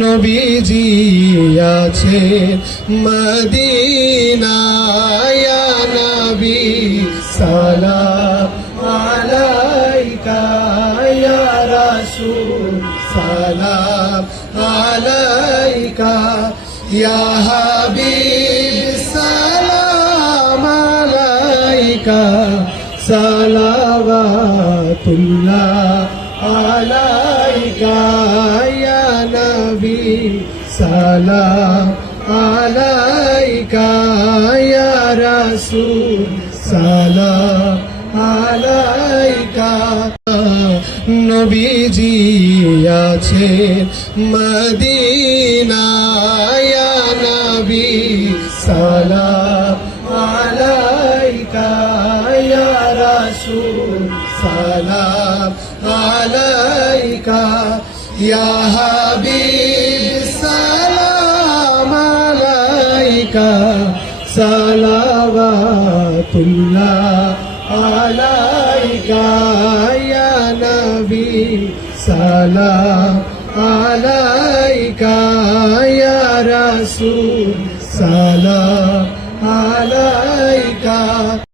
নবীজি আছেন মদিনায় ইয়া নবী সালাম আলাইকা ইয়া রাসূল সালাম আলাইকা ইয়া হাবিব সালাম আলাইকা সালাওয়াতুল্লাহ আলাইকা ইয়া নবী সালাম আলাইকা ইয়া রাসূল সালাম আলাইকা নবীজি আছেন মদিনায় ইয়া নবী সালাম আলাইকা ইয়া রাসূল সালাম আলাইকা ইয়া হাবিব সালাম আলাইকা সালাওয়াতুল্লাহ আলাইকা ইয়া নবী সালাম আলাইকা ইয়া রাসূল সালাম